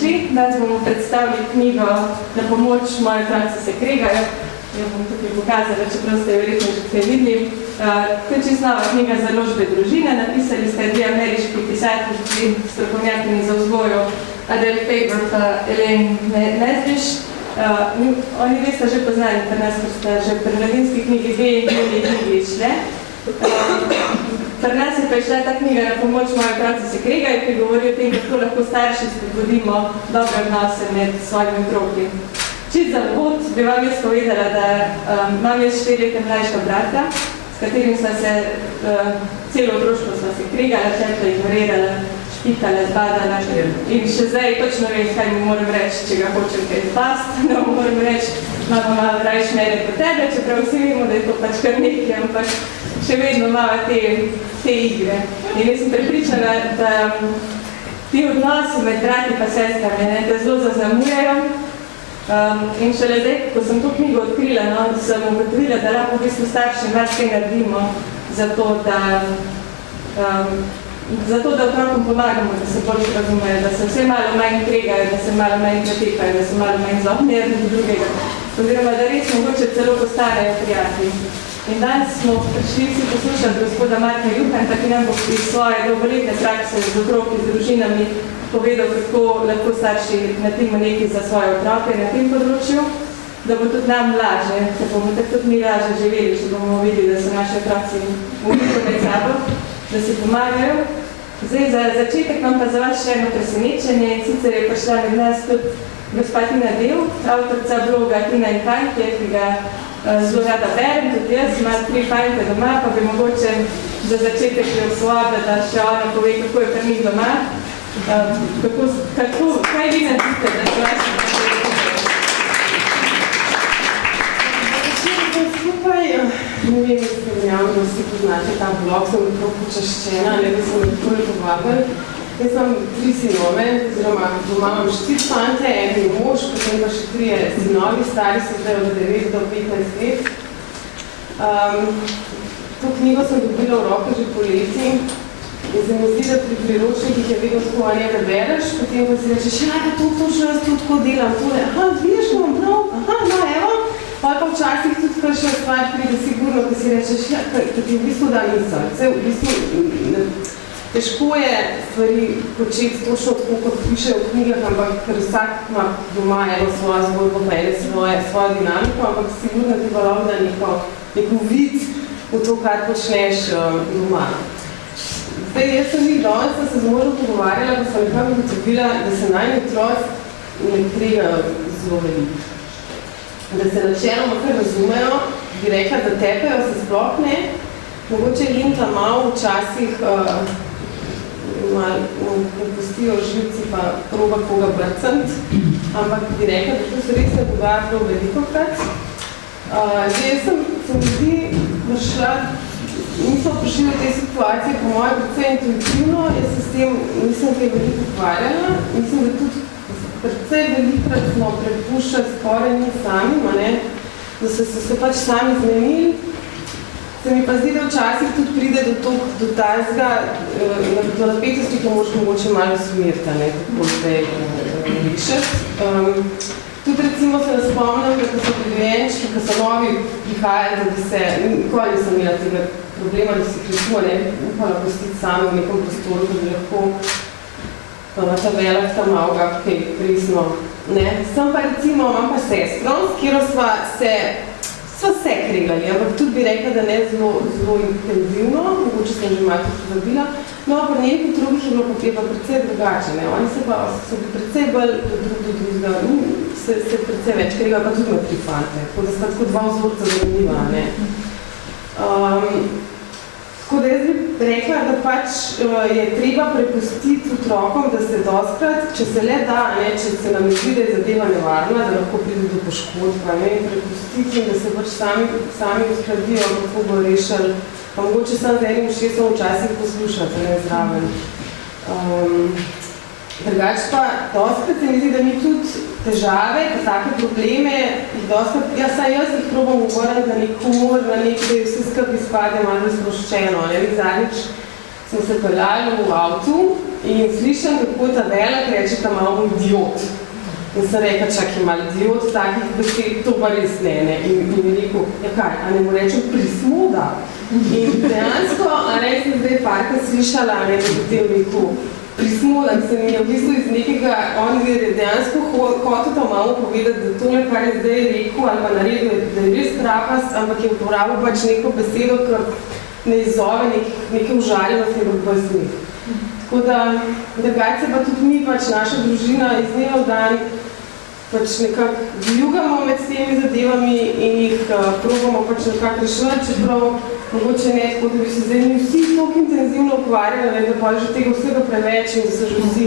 prišli. Danes bomo predstavili knjigo Na pomoč moje otroci se kregajo. Jo bom tukaj pokazala, čeprav ste jo verjetno že kaj videli. To je čisto nova knjiga založbe Družina. Napisali ste dve ameriški pisatelji, strokovnjakinji za vzgojo, Adele Faber pa Elaine Nesbiš. Oni res sta že poznali pri nas, ker sta že pri mladinski knjigi dve in dve knjigi išle. Pri nas je pa išla ta knjiga Na pomoč moje otroci se kregajo, ki govori o tem, kako lahko starši spodbudimo dobre odnose med svojimi otroki. Čisto za uvod bi vam jaz povedala, da imam jaz 4 leta mlajšega brata, s katerim sva se celo otroštvo sva se kregala, čepla, ignorirala, špitala, zbadala in še zdaj točno vem, kaj mu moram reči, če ga hočem kaj zbast, no moram reči, mama rajš mene po tebe, čeprav vsi vemo, da je to pač kar nekaj, ampak še vedno imava te igre. In jaz sem prepričana, da ti odnosi med brati pa sestrami te zelo zaznamujejo. In šele zdaj, ko sem to knjigo odkrila, sem ugotovila, da lahko v bistvu starši marsikaj naredimo za to, da otrokom pomagamo, da se bolj razumejo, da se vse malo manj kregajo, da se malo manj zatekajo, da se malo manj zaobnerni do drugega. Oziroma, da res mogoče celo postanejo prijatelji. In danes smo prišli vsi poslušati gospoda Marka Juhanta, ki nam bo iz svoje dolgoletne prakse z otroki, z družinami povedal, kako lahko starši naredimo nekaj za svoje otroke na tem področju, da bo tudi nam lažje, da bomo tako tudi mi lažje živeli, če bomo videli, da so naši otroci umiko med sabo, da si pomagajo. Zdaj, za začetek imam pa za vas še eno presenečenje, in sicer je prišla med nas tudi gospa Tina Del, avtorica bloga Tina in Fajnke, ki ga zelo rada berem, tudi jaz imam 3 fajnke doma, pa bi mogoče za začetek osvobila, da še ona pove, kako je pri njih doma. Kaj vi naredite, da se vaši skupaj, ne vem, spremljamo, da vsi poznate ta blog, sem tako počaščena, ne da sem nekoli povabili. Jaz sem 3 sinove, oziroma doma imam 4 fante, en je mož, potem pa še 3 sinovi, stari so zdaj od 9 do 15 let. To knjigo sem dobila v roke že poleti in se mi zdi, da pri priročnikih je vedno tako, a ne da bereš, potem pa si rečeš, ja, to jaz to tako delam, tole, aha, vidiš, imam prav, aha, no, evo. Pa včasih tudi kakšna stvar pride sigurno, ko si rečeš, ja, ki ti v bistvu da misel. V bistvu težko je stvari početi točno tako, kot piše v knjigah, ampak ker vsak ima doma eno svojo zgodbo, pa ene svojo dinamiko, ampak sigurno ti pa lahko da neko vid v to, kar počneš doma. Zdaj, jaz sem danes se z možem pogovarjala, da sem nekako ugotovila, da se najni otroci ne kregajo zelo veliko. Da se načeloma kar razumejo, bi rekla, da tepejo se sploh ne. Mogoče Linta malo včasih pustijo živci pa proba koga brcant, ampak bi rekla, da to se res ne dogaja prav velikokrat. Zdaj, jaz sem se mi zdi prišla, nismo prišli v tej situaciji, po moje precej intuitivno, jaz se s tem nisem kaj veliko ukvarjala, mislim, da tudi precej velikrat smo prepuščali skoraj njih sami, da so se pač sami zmenili. Se mi pa zdi, da včasih tudi pride do tazga, do napetosti, ki mogoče malo sumirta, kako zdaj rišati. Tudi recimo se ne spomnim, da so pridojenčki, ko so novi prihajali, da se, nikoli nisem imela tega problema, da si kričimo, upala pustiti sami v nekom prostoru, da bi lahko ta velak, ta malga, kaj prisno. Sem pa recimo, imam pa sestro, s katero sva se kregali, ampak tudi bi rekla, da ne zelo intenzivno, mogoče sem že malo pozabila, no, pri nekaj drugih je bilo pa precej drugače, oni so precej bolj drug do drugega, se precej več kregali, pa tudi ima 3 fante, tako da sta tako 2 vzorca zanimiva, Tako da jaz bi rekla, da pač je treba prepustiti otrokom, da se dostkrat, če se le da, če se nam zdi, da je zadeva nevarna, da lahko pride do poškodba, prepustiti in da se pač sami uskladijo, kako bo rešili, pa mogoče sam z enim ušesom včasih poslušati, zraven. Drugač pa, dostkrat se mi zdi, da mi tudi težave, pa take probleme, saj jaz jih probam govoriti na nek humor, na nek, da je vse skupaj izpade malo sproščeno. Zadnjič smo se peljali v avtu in slišam, kako ta velik reče, da imamo idiot. In sem rekla, čakaj, malo idiot, takih besed, to pa res ne. In je rekel, ja kaj, a ne mu rečem prismoda? In dejansko, a res sem zdaj parkrat slišala, da je potem rekel prismoda, ki se mi je v bistvu iz nekega, on je dejansko hotel to malo povedati, da tole, kar je zdaj rekel ali pa naredil, da je res trapast, ampak je uporabil pač neko besedo, ker ne izzove neke užaljenosti v besmih. Tako da, drugače pa tudi mi, pač naša družina iz dneva v dan, pač nekako vljugamo med temi zadevami in jih probamo pač nekako reševati, čeprav mogoče ne, tako da bi se zdaj mi vsi toliko intenzivno ukvarjali, da pa že tega vsega preveč in da so že vsi.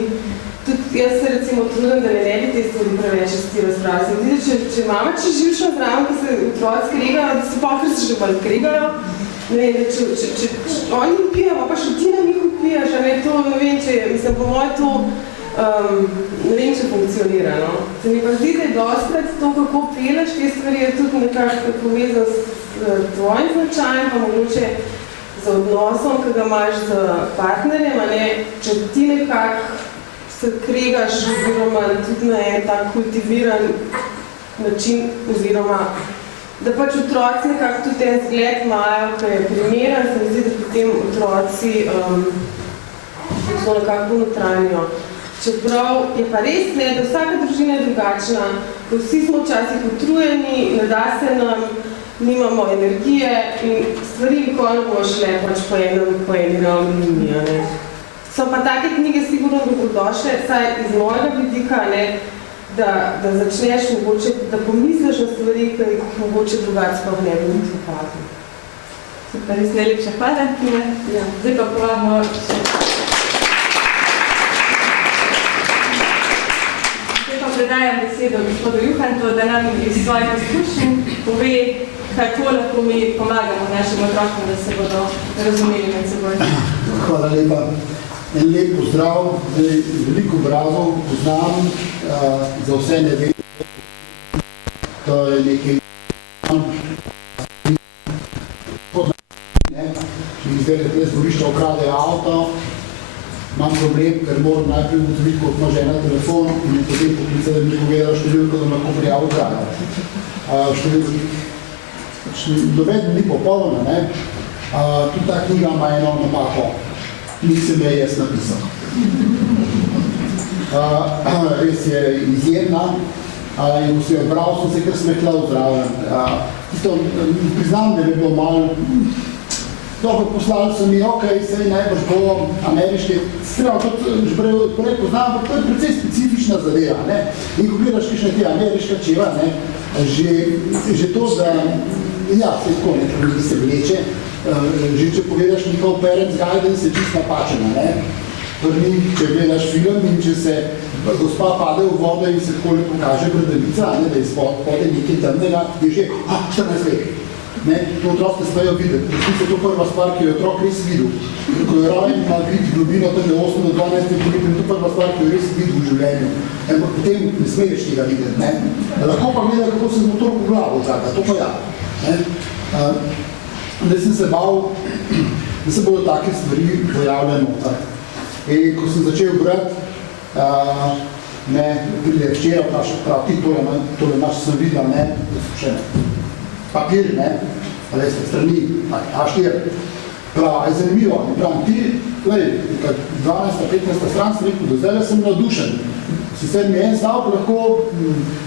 Tudi jaz se recimo trudim, da ne bi te stvari preveč ti razpravi. Vidite, če mama, če živšno zraven, ko se otroci kregajo, da se pokrat se že bolj kregajo, ne, če oni upijamo, pa še ti na njih upijaš, a ne, to ne vem, če, mislim, po moje to ne vem, če funkcionira, no. Se mi pa zdi, da je dostkrat to, kako peleš, te stvari je tudi nekako povezan s tvojim značajem, pa mogoče z odnosom, ki ga imaš z partnerjem, a ne, če ti nekako se kregaš oziroma tudi na en tak kultiviran način oziroma da pač otroci nekako tudi ten zgled imajo, ki je primeren, se mi zdi, da potem otroci so nekako notranijo. Čeprav je pa res ne, da vsaka družina je drugačna, da vsi smo včasih utrujeni, ne da se nam, nimamo energije in stvari nikoli ne bomo šle pač po eni ravni liniji, ne. So pa take knjige sigurno dobrodošle, saj iz mojega vidika, ne, da začneš mogoče, da pomisliš na stvari, ki jih mogoče drugače sploh ne bi niti opazil. Super, res najlepša hvala, Tina. Ja. Zdaj pa povabimo še... Zdaj pa predajam besedo gospodu Juhantu, da nam iz svojih izkušenj pove, kako lahko mi pomagamo našim otrokom, da se bodo razumeli med seboj. Hvala lepa. En lep pozdrav, veliko obrazov poznam, za vse ne vem, to je nekaj in zdaj le zborišča ukrade avto, imam problem, ker moram najprej ugotoviti, kot ima žena telefon in potem poklica, da mi povedala številko, da lahko prijavo zdravo. Noben ni popolna, ne? Tudi ta knjiga ima eno napako. Nisem je jaz napisal. Res je izjemna in vsi odbral sem se, ker smehljal zraven. Priznam, da bi bilo malo dobro poslali so mi, ok, sej najbolj bo ameriške, strelo tudi že prej poznam, to je precej specifična zadeva, ne? In ko gledaš kakšne te ameriška čeva, ne? Že to, da, ja, se tako nekaj se vleče, že če pogledaš njihov parents guidance, je čist napačena, ne? Prvi, če gledaš film in če se gospa pade v vodo in se takole pokaže bradavica, ne, da je spode nekaj temnega, je že, 14 let. Ne, to otrok ne smejo videti. Mislim, se to prva stvar, ki je otrok res videl. Ko je raven ima vidi globino, tam je 8 do 12 km, to prva stvar, ki je res videl v življenju. Ampak potem ne smeješ tega videti, ne. Lahko pa gleda, kako se z motor po glavo čaka, to pa ja. Da sem se bal, da se bodo take stvari pojavljali noter. In ko sem začel brati, me pride včera, prav ti tole imaš, sem videl, ne, še papir, ne, pa veste, strani, A4, prav, je zanimivo, in pravim, ti, 12-15 stran sem rekel, do zdaj sem navdušen. Sicer mi en stavk lahko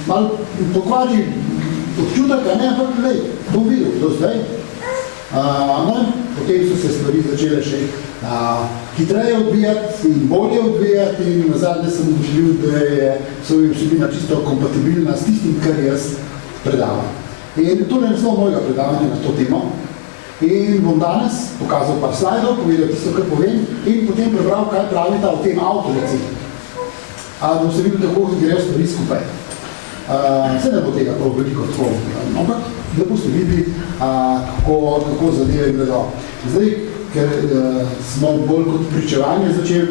malo pokvari občutek, ne, ampak, lej, to videl, do zdaj. Potem so se stvari začele še hitreje odvijati in bolje odvijati in nazadnje sem ugotovil, da so vsebina čisto kompatibilna s tistim, kar jaz predavam. In to je zelo mojega predavanja na to temo. In bom danes pokazal par slajdov, povedal tisto, kar povem, in potem prebral, kaj pravita o tem avtorici. Bom se videl, kako grejo stvari skupaj. Se ne bo tega prav veliko tako, ampak da boste videli, kako zadeve gledo. Zdaj, ker smo bolj kot pričevanje začeli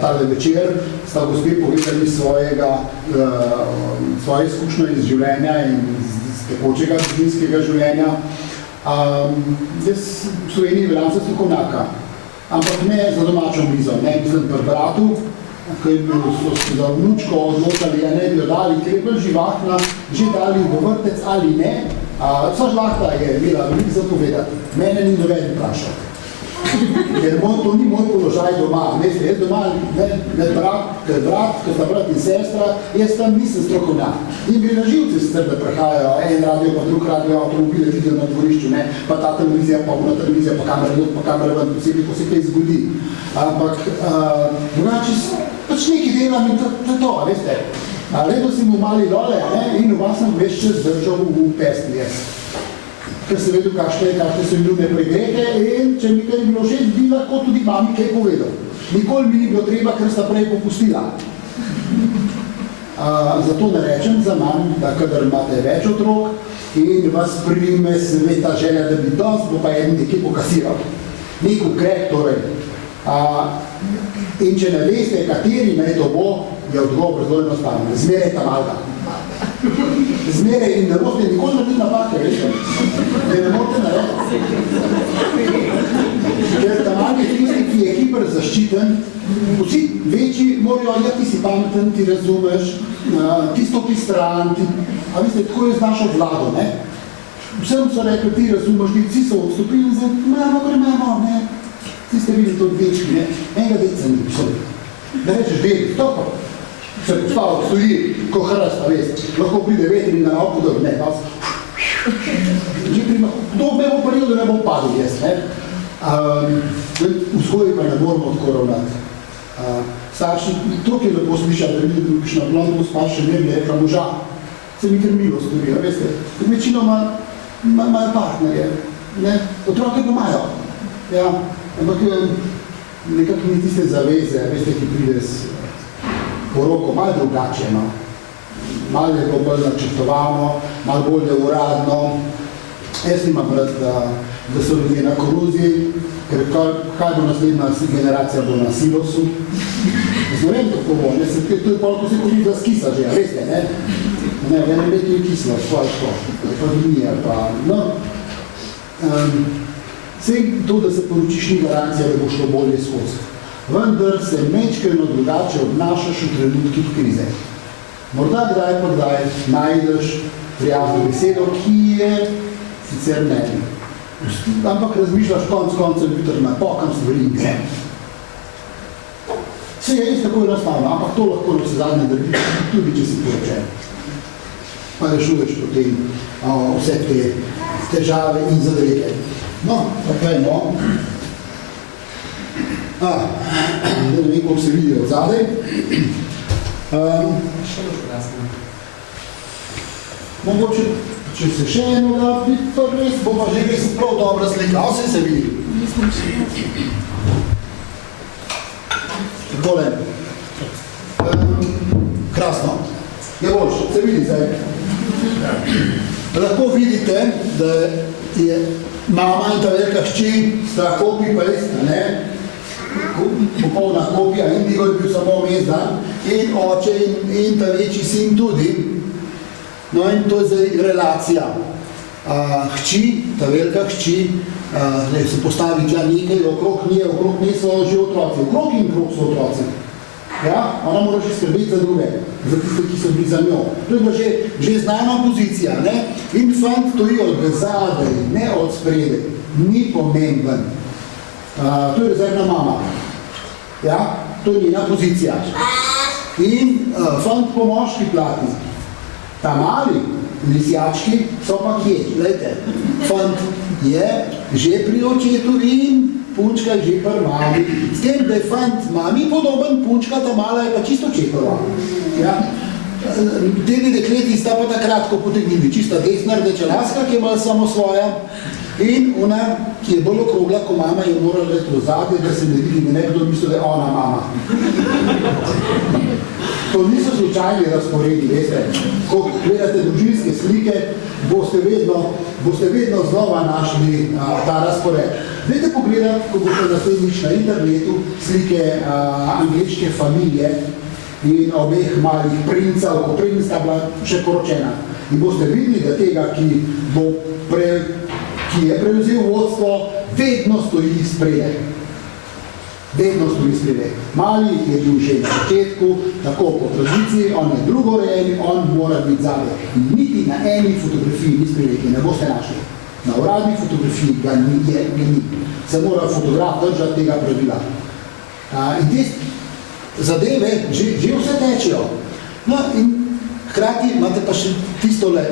tale večer, sta gospe povedali svoje izkušnje iz življenja in tekočega družinskega življenja. Jaz v Sloveniji veljam za strokovnjaka. ampak ne za domačo mizo, ne, mislim pri bratu, ko je bil za vnučko odločali, ja ne bi jo dali, ker je bila živahna, že dali v vrtec ali ne. Vsa žlahta je imela veliko za povedati, mene ni noben vprašal. Ker to ni moj položaj doma, veste, jaz doma, ko sta brat in sestra, jaz tam nisem strokovnjak. In gre na živce sicer, da prehajajo, en radio, pa drug radio, avtomobile vidijo na dvorišču, ne, pa ta televizija, pa ona televizija, pa kamera ven, posebej, ko se kaj zgodi. Ampak, drugače, pač nekaj delam in to je to, veste. Lepo si mu mali dole, ne, in vas sem več čas držal v pesmi, jaz. Ker sem vedel, kakšne so ljubne pregrete in če mi kaj bilo všeč, bi lahko tudi mami kaj povedal. Nikoli mi ni bilo treba, ker sta prej popustila. Zato ne rečem za mami, da kadar imate več otrok in vas prime sveta želja, da bi dost, bo pa en nekaj pokasiral. Nek ukrep torej. In če ne veste, kateri naj to bo, je odgovor zelo enostavno. Zmeraj ta malga. Zmeraj in ne boste nikoli narediti napake, veste. Ker ne morate narediti. Ker tam je tisti, ki je hiperzaščiten, vsi večji morajo, ja, ti si pameten, ti razumeš, ti stopi stran, a veste, tako je z našo vlado, ne. Vsem so rekli, ti razumeš, ti so odstopili in zdaj, gremo, ne. Ti ste bili to dvečki, ne. Enega deca ni pisali. Da rečeš, deli, stopam. Se postavil, stoji, ko hrasta, veste. Lahko pride veter in na oko, da ne, vas. Kdo me bo paril, da ne bom padil, jaz, ne. Vzgoji pa ne moramo tako ravnati. Starši, toliko je lepo slišati, da vidim, kakšna blond gospa še ne bi rekla moža. Se mi kar milo stori, veste. Večino imajo partnerje, ne. Otroke pa imajo. Ja, ampak nekako ni tiste zaveze, veste, ki pride s poroko, malo drugače, no. Malo je bolj načrtovano, malo bolj neuradno. Jaz nimam rad, da so ljudje na koruziji, ker kaj bo naslednja generacija bo na silosu. Jaz ne vem, kako bo, ne, to je pol, ko se koruza skisa že, veste, ne. Ne, v enem letu je kislo, svojo, pa dunije, pa, no. Vse to, da se poročiš, ni garancija, da bo šlo bolje skozi. Vendar se mečkeno drugače obnašaš v trenutkih krize. Morda kdaj pa kdaj najdeš prijazno besedo, ki je sicer ne. Ampak razmišljaš koncev jutr na pokam stvari in grem. Vse je res tako enostavno, ampak to lahko na vse zadnje drži, tudi če si poročen. Pa rešuješ potem vse te težave in zadrege. No, tako je, no. Da ne vem, koliko se vidi od zadaj. Mogoče, če se še eno da, pa res bo pa že res prav dobra slika. Vse se vidi. Takole. Krasno. Je boljše, se vidi zdaj. Lahko vidite, da je mama in ta velika hči sta copy-paste, ne? Popolna kopija, Indigo je bil samo mezdan in oče in ta večji sin tudi. No in to je zdaj relacija. Hči, ta velika hči, se postavi tja nekaj, okrog nje so že otroci, okrog in okrog so otroci. Ja, ona mora že skrbeti za druge, za tiste, ki so bili za njo. To je bila že znana pozicija, ne? In fant stoji od zadaj, ne od spredaj, ni pomemben. To je rezervna mama. Ja, to je njena pozicija. In fant po moški plati. Ta mali lisjački so pa kje, gledajte. Fant je že pri očetu in punčka je že pri mami. S tem, da je fant mami podoben, punčka ta mala je pa čisto očetova. Ja. Tedi dekleti sta pa takrat, ko potegnili, čista desna rdeča laska, ki je malo samo svoja. In ona, ki je bolj okrogla, ko mama je morala gledati v zadnje, da se ne vidi, da nekdo misli, da je ona mama. To niso slučajni razporedi, veste. Ko gledate družinske slike, boste vedno znova našli ta razpored. Dajte pogledati, ko boste naslednjič na internetu slike angleške familije in obeh malih princev, ko princ sta bila še poročena. In boste videli, da tega, ki je prevzel vodstvo, vedno stoji spredaj. Vedno stoji spredaj. Mali je bil že na začetku, tako po tradiciji, on je drugorejeni, on mora biti zadaj. In niti na eni fotografiji ni spredaj, ne boste našli. Na uradni fotografiji ga ni. Se mora fotograf držati tega pravila. In te zadeve že vse tečejo. No in hkrati imate pa še tistole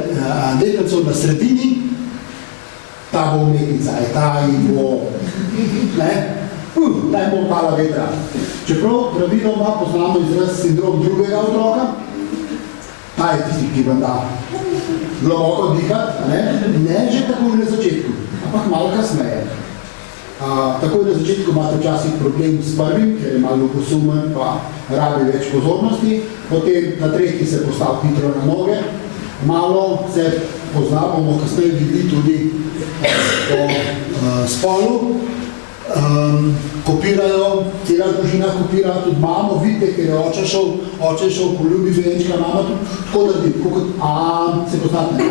deklico na sredini, ta bo umetnica, ta in bo, daj bo pala vetra. Čeprav praviloma poznamo izraz sindrom drugega otroka, ta je tisti, ki vam da globoko dihati, ne že tako na začetku, ampak malo kasneje. Takoj na začetku imate včasih problem s prvim, ker je malo posumen, pa rabi več pozornosti, potem na tretji se postav hitro na noge, malo se pozna, bomo kasneje videli tudi po spolu, kopirajo, cela družina kopira, tudi mamo, vidite, ker je oče šel poljubi dojenčka, mama tudi tako naredi, tako kot se poznate,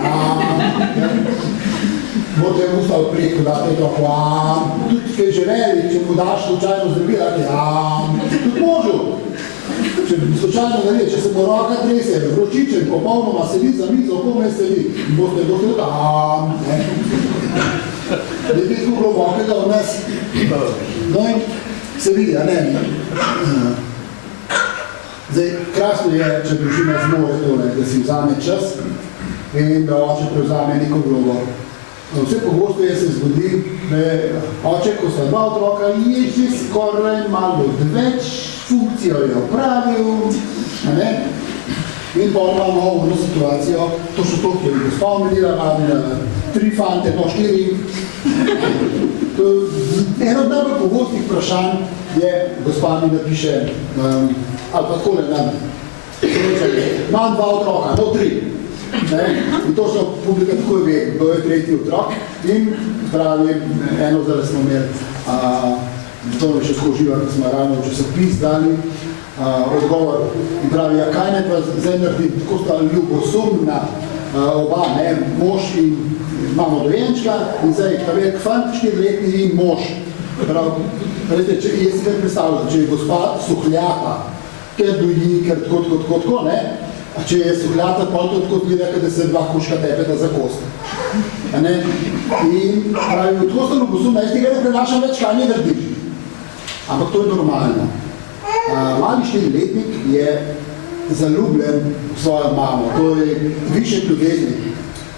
morate v usta odpreti, ko date otroku, tudi kaj že veli, če mu daš slučajno zdravila, tudi možu. Če slučajno naredi, če se bo roka trese, vročičen, popolnoma sedi za mizo, kome sedi, in boste Ljudje tako globokega v nas. No in se vidi, Zdaj, krasno je, če družina zmore tole, da si vzame čas in da oče prevzame neko vlogo. Vse pogosto se zgodi, da je oče, ko sta dva otroka, je že skoraj malo več funkcijo je opravil, in pa imamo ono situacijo, to so to, ki je gospa omenila, imam 3 fante, no 4. Eno od najbolj pogostih vprašanj je, gospa mi napiše, ali pa takole nam, imam 2 otroka, no 3. In to so publika tako ve, kdo je tretji otrok. In pravi, eno zdaj smo imeli, to me še tako živa, ko smo ravno v časopis dali, odgovor. In pravi, kaj ne pa zdaj naredi, tako sta ljubosumna oba, mož in imamo dojenčka in zdaj ta velik fant, 4-letni in mož. Pravi, jaz si kaj predstavljam, če je gospa suhljata, ker doji, ker tako, a če je suhljata, pa to tako gleda, da se 2 kuška tepeta za kost. In pravi, tako sta ljubosumna, jaz tega ne prenašam več, kaj ne narediš. Ampak to je normalno. Mali 4-letnik je zaljubljen v svojo mamo, to je višek ljubezni.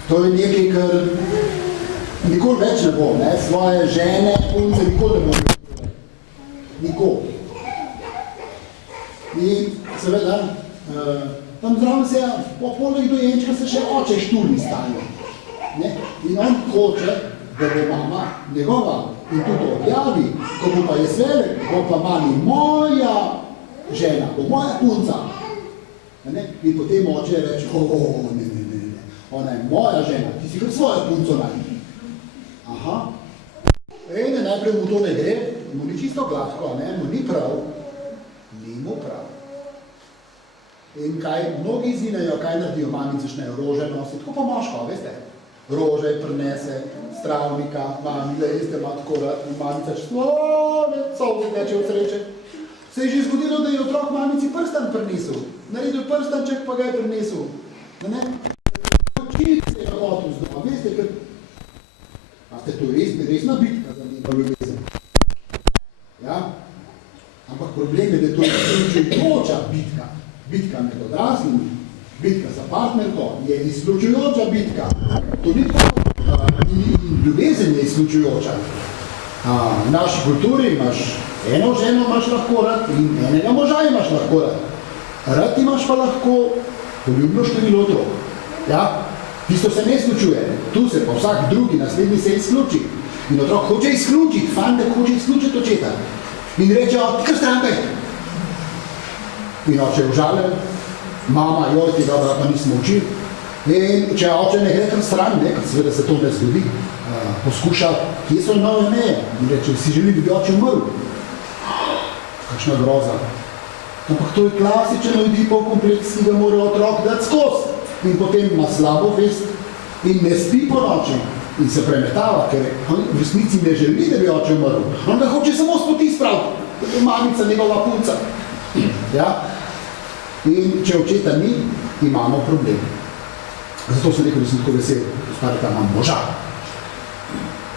To je nekaj, kar nikoli več ne bo, svoje žene, punce nikoli ne bo. Nikoli. In seveda, tam zraven se, po poleg dojenčka se še oče štuli stanje. In on hoče, da bo mama njegova in tudi objavi, ko bo pa jaz velik, bo pa mami moja žena, bo moja punca. In potem oče reče, ne, ona je moja žena, ti si kar svojo punco naj. Aha. In najprej mu to ne gre, mu ni čisto gladko, mu ni prav, ni mu prav. In kaj mnogi izginejo, kaj naredijo, mami začnejo rože nositi, tako pa moško, veste. Rože prinese, stravnika, mami, veste, ima tako rad, mamica solzi teče od sreče. Se je že zgodilo, da je otrok mamici prstan prinesel. Naredil prstanček, pa ga je prinesel. Očit se je hotel z doma, veste, ker... A ste to resna bitka za njega ljubezen? Ja? Ampak problem je, da je to izključujoča bitka. Bitka med odraslimi, bitka za partnerko je izključujoča bitka. To ni tako, in ljubezen je izključujoča. V naši kulturi imaš eno ženo imaš lahko rad in enega moža imaš lahko rad. Rad imaš pa lahko poljubno število otrok. Ja? Tisto se ne izključuje. Tu se pa vsak drugi naslednji se izključi. In otrok hoče izključiti, fantek hoče izključiti očeta. In reče, kar strankaj. In oče je užaljen, mama, joj, ti dobra, pa nismo učili. In če oče ne gre kar stran, ker seveda se to ne zgodi, poskuša, kje so nove meje. In reče, si želi, da bi oče umrl. Kakšna groza. Ampak to je klasičen Oidipov kompleks, ki ga mora otrok dati skozi. In potem ima slabo vest in ne spi po noči. In se premetava, ker v resnici ne želi, da bi oče umrl. On ga hoče samo s poti spraviti. mamica, njegova punca. Ja? In če očeta ni, imamo problem. Zato sem rekel, da sem tako vesel, da imam moža.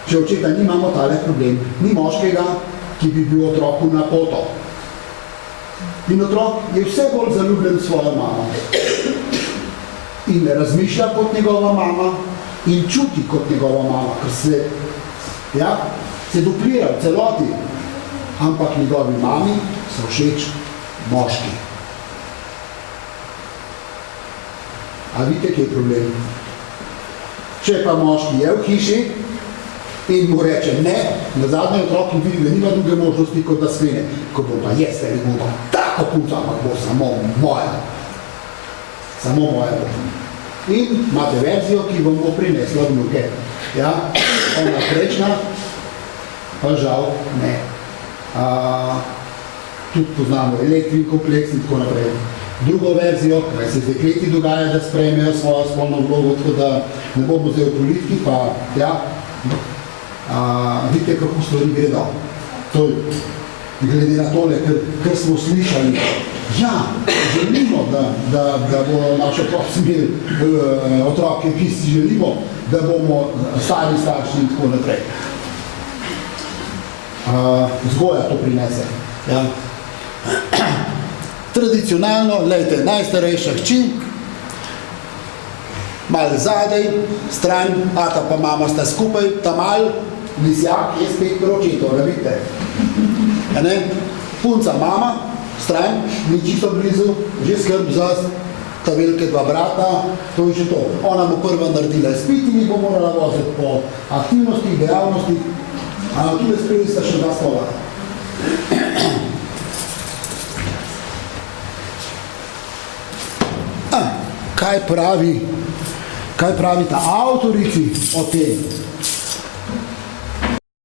Če očeta ni, imamo tale problem. Ni moškega, ki bi bil otroku na poto. In otrok je vse bolj zaljubljen v svojo mamo. In razmišlja kot njegova mama in čuti kot njegova mama, ker se duplira v celoti. Ampak njegovi mami so všeč moški. A vidite, kje je problem? Če pa moški je v hiši in mu reče ne, na zadnje otrok in vidi, da nima druge možnosti, kot da sklene, ko bo pa jaz, ali bo tako punca, ampak bo samo moja. Samo moja bo. In imate verzijo, ki vam bo prinesla vnuke. Ja, ona prečna, pa žal ne. Tudi poznamo elektrin kompleks in tako naprej. Drugo verzijo, kaj se z dekleti dogaja, da sprejmejo svojo spolno vlogo, tako da ne bomo zdaj v politiki, pa ja, vidite, kako stvari gredo. To je, glede na tole, kar smo slišali, ja, želimo, da bo naši otroci imeli otroke, ki si želimo, da bomo stari starši in tako naprej. Vzgoja to prinese. Ja. Tradicionalno, glejte, najstarejša hči, malo zadaj, stran, ata pa mama sta skupaj, ta mal, lisjak je spet pri očetu, da vidite. Punca mama, stran, ni čisto blizu, že skrb za ta velike dva brata, to je že to. Ona bo prva naredila izpit in bo morala voziti po aktivnosti, dejavnosti, tudi sprejeli sta še 2 stola. Kaj pravi ta avtorici o tem?